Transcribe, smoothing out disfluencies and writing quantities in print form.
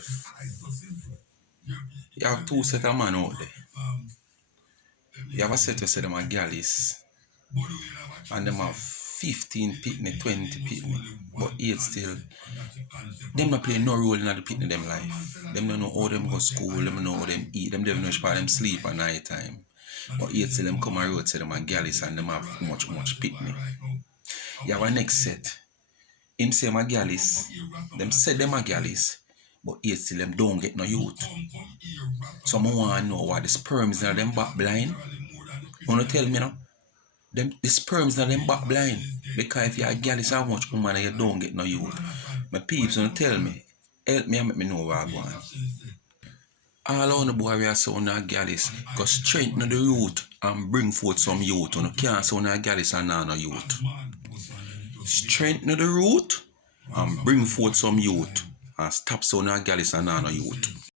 people. You have two set of man out there. You have a set of say them a GALLIS. And them have 15 pitney, 20 pitney. But yet still, them not play no role in the pitney them life. Them don't know how them go school, them don't know how them eat, them don't know how them sleep at night time. But yet still them come a road say them a GALLIS and them have much pitney. You have a next set. Him say them a GALLIS. Them say them a GALLIS. But yet still them don't get no youth. So I want to know why the sperms in them back blind. You want to tell me now? The sperms in them back blind. Because if you are a GALLIS how much woman and you don't get no youth. My peeps want to tell me. Help me and make me know where I go on. All on the boy we are sound a GALLIS. Because strengthen the root and bring forth some youth. You can't sound a GALLIS and no youth. Strengthen the root and bring forth some youth. And stop sound a GALLIS and no youth.